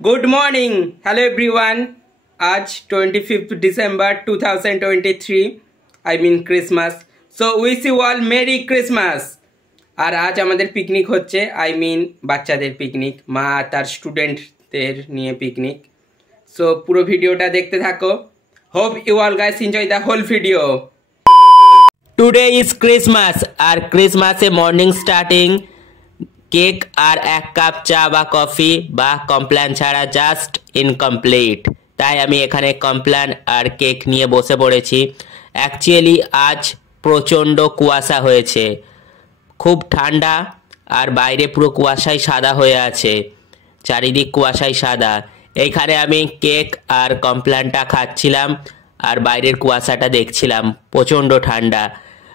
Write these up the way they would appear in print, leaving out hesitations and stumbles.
Good morning hello everyone. आज 25 December 2023 I mean Christmas. So उइश you all मेरी Christmas. और आज हमारे पिकनिक होच्छे आई मीन बाच्चादेर पिकनिक, मा तार स्टूडेंटदेर निये पिकनिक। सो पुरो भिडियोटा देखते थाको। Hope you all guys enjoy the whole video. Today is Christmas और क्रिसमासे मर्निंग स्टार्टिंग केक और एक कप चा बा कफी बा कमप्लान छाड़ा जस्ट इनकमप्लीट। ताई आमी एखाने कमप्लान और केक निये बसे पड़ेछि। एक्चुअली आज प्रचंड कुयाशा होयेछे, खूब ठंडा और बाइरे पुरो कुयाशाय सादा हये आछे, चारिदिक कुयाशाय सादा। एखाने आमी केक और कमप्लानटा खाচ্ছিলাম और बाइरेर कुयाशाटा देखছিলাম, प्रचंड ठंडा।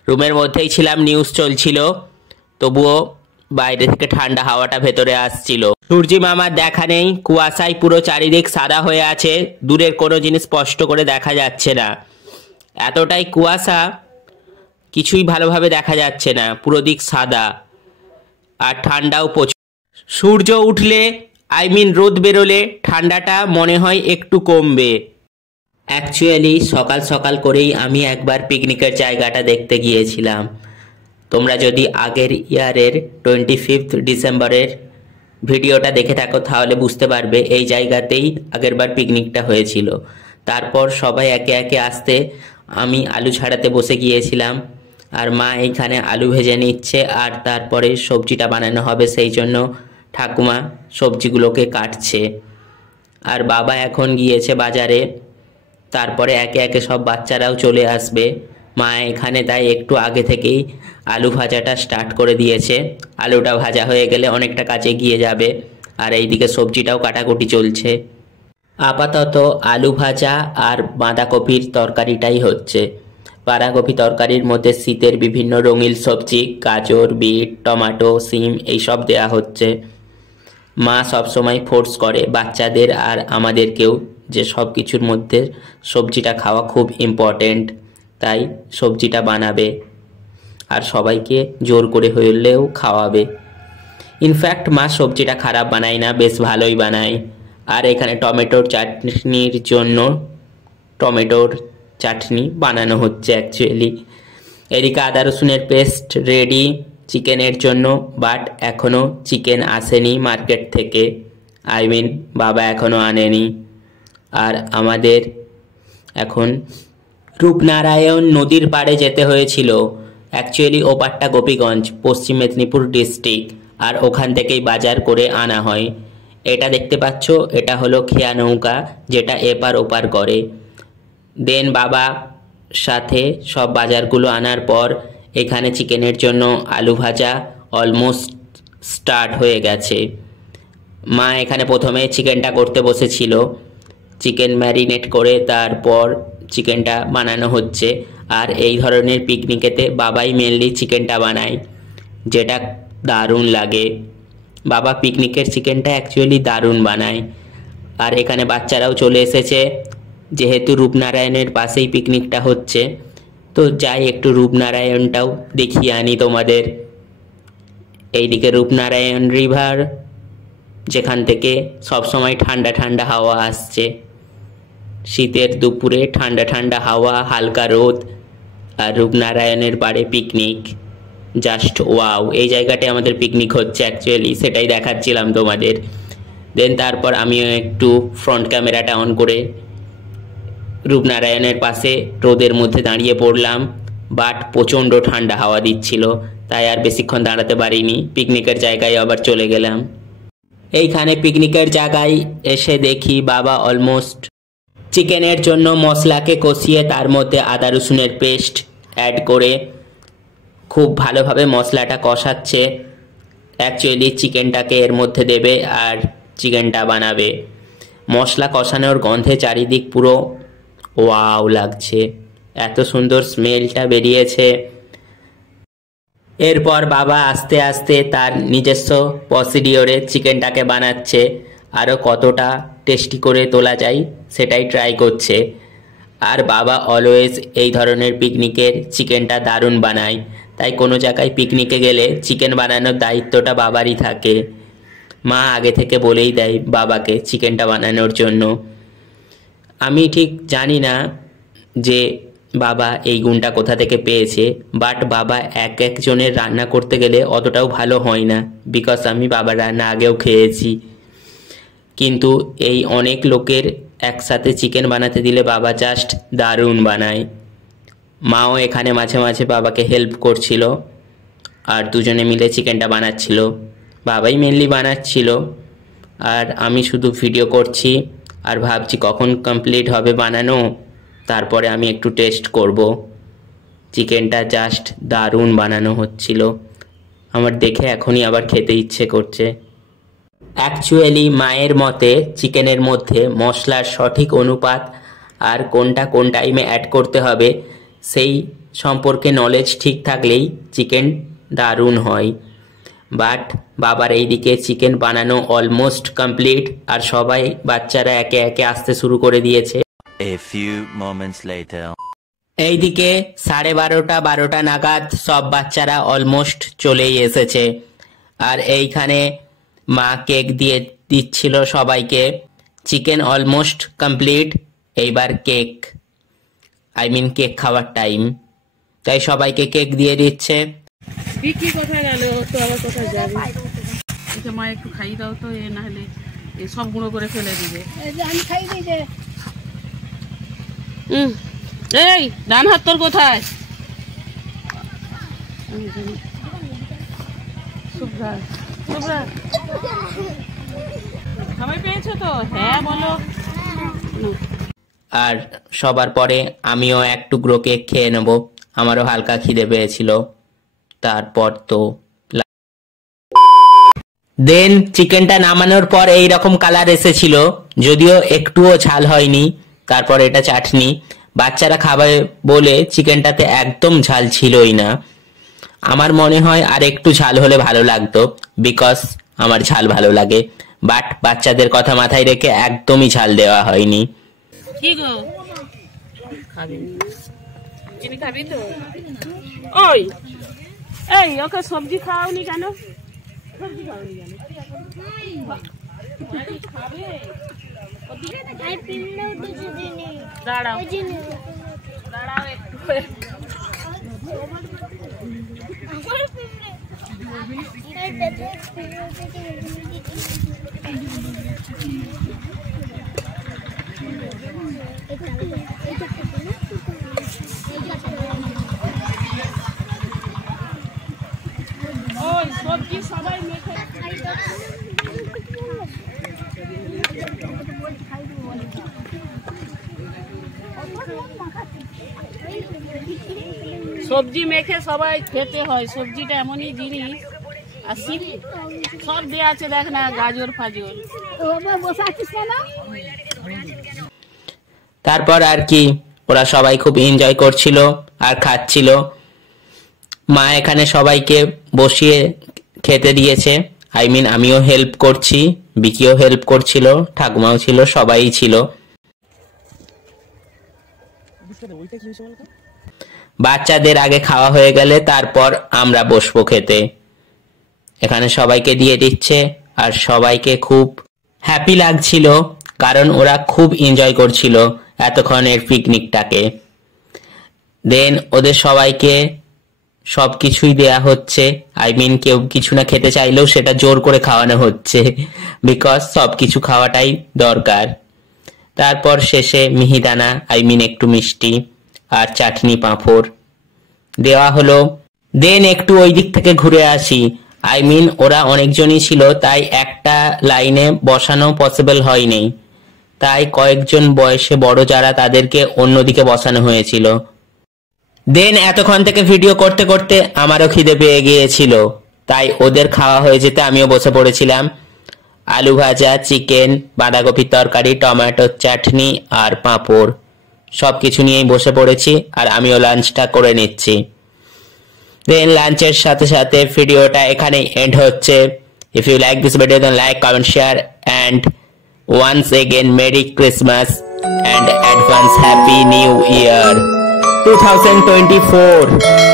रूमेर मध्येई छिलाम, निউজ चलछिलो, तबुओ বাইরে থেকে ঠান্ডা হাওয়াটা ভেতরে আসছিল। সূর্যি মামার দেখা নেই, কুয়াশায় পুরো চারিদিক সাদা হয়ে আছে, দূরের কোনো জিনিস স্পষ্ট করে দেখা যাচ্ছে না। এতটাই কুয়াশা কিছুই ভালোভাবে দেখা যাচ্ছে না, পুরো দিক সাদা আর ঠান্ডাও প্রচুর। সূর্য উঠলে আই মিন রোদ বেরোলে ঠান্ডাটা মনে হয় একটু কমবে। অ্যাকচুয়ালি সকাল সকাল করেই আমি একবার পিকনিকের জায়গাটা দেখতে গিয়েছিলাম। তোমরা যদি আগের ইয়ারের 25 ডিসেম্বরের ভিডিওটা দেখে থাকো তাহলে বুঝতে পারবে এই জায়গাতেই আগেরবার পিকনিকটা হয়েছিল। তারপর সবাই একে একে আসতে আমি আলু ছাড়াতে বসে গিয়েছিলাম আর মা এইখানে আলু ভেজে নিচ্ছে আর তারপরে সবজিটা বানানো হবে, সেই জন্য ঠাকুমা সবজিগুলোকে কাটছে। আর বাবা এখন গিয়েছে বাজারে, তারপরে একে একে সব বাচ্চারাও চলে আসবে। মা এখানে তাই একটু আগে থেকেই আলু ভাজাটা স্টার্ট করে দিয়েছে। আলুটা ভাজা হয়ে গেলে অনেকটা কাজে গিয়ে যাবে আর এইদিকে সবজিটাও কাটাকুটি চলছে। আপাতত আলু ভাজা আর বাঁধাকপির তরকারিটাই হচ্ছে। বাঁধাকপি তরকারির মধ্যে শীতের বিভিন্ন রঙিন সবজি, গাজর, বিট, টমেটো, সিম এইসব দেয়া হচ্ছে। মা সবসময় ফোর্স করে বাচ্চাদের আর আমাদেরকেও যে সব কিছুর মধ্যে সবজিটা খাওয়া খুব ইম্পর্টেন্ট, তাই সবজিটা বানাবে আর সবাইকে জোর করে হলেও খাওয়াবে। ইনফ্যাক্ট মা সবজিটা খারাপ বানায় না, বেশ ভালোই বানায়। আর এখানে টমেটোর চাটনির জন্য টমেটোর চাটনি বানানো হচ্ছে অ্যাকচুয়ালি। এদিকে আদা রসুনের পেস্ট রেডি চিকেনের জন্য, বাট এখনও চিকেন আসেনি মার্কেট থেকে, আই মিন বাবা এখনও আনেনি। আর আমাদের এখন রূপনারায়ণ নদীর পাড়ে যেতে হয়েছিল। অ্যাকচুয়ালি ওপারটা গোপীগঞ্জ, পশ্চিম মেদিনীপুর ডিস্ট্রিক্ট, আর ওখান থেকেই বাজার করে আনা হয়। এটা দেখতে পাচ্ছ, এটা হলো খেয়া নৌকা যেটা এপার ওপার করে। দেন বাবা সাথে সব বাজারগুলো আনার পর এখানে চিকেনের জন্য আলু ভাজা অলমোস্ট স্টার্ট হয়ে গেছে। মা এখানে প্রথমে চিকেনটা করতে বসেছিল, চিকেন ম্যারিনেট করে তারপর চিকেনটা বানানো হচ্ছে। আর এই ধরনের পিকনিকেতে বাবাই মেনলি চিকেনটা বানায়, যেটা দারুণ লাগে। বাবা পিকনিকের চিকেনটা অ্যাকচুয়ালি দারুণ বানায়। আর এখানে বাচ্চারাও চলে এসেছে, যেহেতু রূপনারায়ণের পাশেই পিকনিকটা হচ্ছে, তো যাই একটু রূপনারায়ণটাও দেখিয়ে আনি তোমাদের। এইদিকে রূপনারায়ণ রিভার, যেখান থেকে সবসময় ঠান্ডা ঠান্ডা হাওয়া আসছে। শীতের দুপুরে ঠান্ডা ঠান্ডা হাওয়া, হালকা রোদ আর রূপনারায়ণের পাড়ে পিকনিক, জাস্ট ওয়াও। এই জায়গাটায় আমাদের পিকনিক হচ্ছে অ্যাকচুয়ালি, সেটাই দেখাচ্ছিলাম তোমাদের। দেন তারপর আমিও একটু ফ্রন্ট ক্যামেরাটা অন করে রূপনারায়ণের পাশে রোদের মধ্যে দাঁড়িয়ে পড়লাম, বাট প্রচণ্ড ঠান্ডা হাওয়া দিচ্ছিল, তাই আর বেশিক্ষণ দাঁড়াতে পারিনি, পিকনিকের জায়গায় আবার চলে গেলাম। এইখানে পিকনিকের জায়গায় এসে দেখি বাবা অলমোস্ট চিকেনের জন্য মশলাকে কষিয়ে তার মধ্যে আদা রসুনের পেস্ট অ্যাড করে খুব ভালোভাবে মশলাটা কষাচ্ছে। অ্যাকচুয়ালি চিকেনটাকে এর মধ্যে দেবে আর চিকেনটা বানাবে। মশলা কষানোর গন্ধে চারিদিক পুরো ওয়াও লাগছে, এত সুন্দর স্মেলটা বেরিয়েছে। এরপর বাবা আস্তে আস্তে তার নিজস্ব প্রসিডিওরে চিকেনটাকে বানাচ্ছে, আরও কতটা টেস্টি করে তোলা যায় সেটাই ট্রাই করছে। আর বাবা অলওয়েজ এই ধরনের পিকনিকের চিকেনটা দারুণ বানায়, তাই কোনো জায়গায় পিকনিকে গেলে চিকেন বানানোর দায়িত্বটা বাবারই থাকে। মা আগে থেকে বলেই দেয় বাবাকে চিকেনটা বানানোর জন্য। আমি ঠিক জানি না যে বাবা এই গুণটা কোথা থেকে পেয়েছে, বাট বাবা এক একজনের রান্না করতে গেলে অতটাও ভালো হয় না, বিকজ আমি বাবার রান্না আগেও খেয়েছি। কিন্তু এই অনেক লোকের একসাথে চিকেন বানাতে দিলে বাবা জাস্ট দারুণ বানায়। মাও এখানে মাঝে মাঝে বাবাকে হেল্প করছিল, আর দুজনে মিলে চিকেনটা বানাচ্ছিল। বাবাই মেনলি বানাচ্ছিল, আর আমি শুধু ভিডিও করছি আর ভাবছি কখন কমপ্লিট হবে বানানো, তারপরে আমি একটু টেস্ট করব। চিকেনটা জাস্ট দারুণ বানানো হচ্ছিল, আমার দেখে এখনই আবার খেতে ইচ্ছে করছে। অ্যাকচুয়ালি মায়ের মতে চিকেনের মধ্যে মশলার সঠিক অনুপাত আর কোনটা কোন টাইমে অ্যাড করতে হবে সেই সম্পর্কে নলেজ ঠিক থাকলেই চিকেন দারুণ হয়। বাট বাবার এইদিকে চিকেন বানানো অলমোস্ট কমপ্লিট, আর সবাই বাচ্চারা একে একে আসতে শুরু করে দিয়েছে। A few moments later. এইদিকে 12:30 নাগাদ সব বাচ্চারা অলমোস্ট চলেই এসেছে, আর এইখানে মা কেক দিয়ে দিচ্ছিল সবাইকে। চিকেন অলমোস্ট কমপ্লিট, এইবার কেক কেক খাওয়ার টাইম, তাই সবাইকে কেক দিয়ে দিচ্ছে। বিক্রি কোথায় গেল, তো আবার কোথায় যাবে? এটা মা একটু খাইয়ে দাও তো, এ না হলে এ সব গুঁড়ো করে ফেলে দিবে। আমি খাই দিই যে। এই ডান হাত তোর কোথায়? সবাই পেয়েছো তো? হ্যাঁ বলো। আর সবার পরে আমিও এক টুকরো কেক খেয়ে নেব, আমারও হালকা খিদে পেয়েছিল। তারপর তো দেন চিকেনটা নামানোর পর এই রকম কালার এসেছিল, যদিও একটুও ঝাল হয়নি। তারপর এটা চাটনি, বাচ্চারা খাবে বলে চিকেনটাতে একদম ঝাল ছিলই না। আমার মনে হয় আর একটু ঝাল হলে ভালো লাগতো, বিকজ আমার ঝাল ভালো লাগে, বাট বাচ্চাদের কথা মাথায় রেখে একদমই ঝাল দেওয়া হয়নি। কি গো খাবি? চিনি খাবি তো? ওই এই ওকে সবজি খাওয়াওনি কেন? সবজি খাওয়াওনি কেন? খাবে? দাঁড়াও দাঁড়াও একটু। ওই সবজি সবাই মেখে সবজি মেখে সবাই খেতে হয়। সবজিটা এমনই জিনিস, আর সব দেওয়া আছে, দেখ না, গাজর ফাজর। তারপর আর কি, ওরা সবাই খুব এনজয় করছিল আর খাচ্ছিল। মা এখানে সবাইকে বসিয়ে খেতে দিয়েছে, আমিও হেল্প করছি, বিকিও হেল্প করছিল, ঠাকুমাও ছিল, সবাই ছিল। বাচ্চাদের আগে খাওয়া হয়ে গেলে তারপর আমরা বসবো খেতে। এখানে সবাইকে দিয়ে দিচ্ছে, আর সবাইকে খুব হ্যাপি লাগছিল, কারণ ওরা খুব এনজয় করছিল এতক্ষণের পিকনিকটাকে। দেন ওদের সবাইকে সবকিছুই দেয়া হচ্ছে, কেউ কিছু না খেতে চাইলেও সেটা জোর করে খাওয়ানো হচ্ছে, বিকজ সবকিছু খাওয়াটাই দরকার। তারপর শেষে মিহিদানা একটু মিষ্টি আর চাটনি পাঁপড় দেওয়া হলো। দেন একটু ওই দিক থেকে ঘুরে আসি। ওরা অনেকজনই ছিল, তাই একটা লাইনে বসানো পসিবল হয়নি, তাই কয়েকজন বয়সে বড় যারা তাদেরকে অন্যদিকে বসানো হয়েছিল। দেন এতক্ষণ থেকে ভিডিও করতে করতে আমারও খিদে পেয়ে গিয়েছিল, তাই ওদের খাওয়া হয়ে যেতে আমিও বসে পড়েছিলাম। আলু ভাজা, চিকেন, বাঁধাকপির তরকারি, টমেটোর চাটনি আর পাঁপড় সবকিছু নিয়েই বসে পড়েছি, আর আমিও লাঞ্চটা করে নিচ্ছি। দেন লাঞ্চের সাথে সাথে ভিডিওটা এখানে এন্ড হচ্ছে। If you like this video then like, comment, share, and once again Merry Christmas and advance Happy New Year 2024.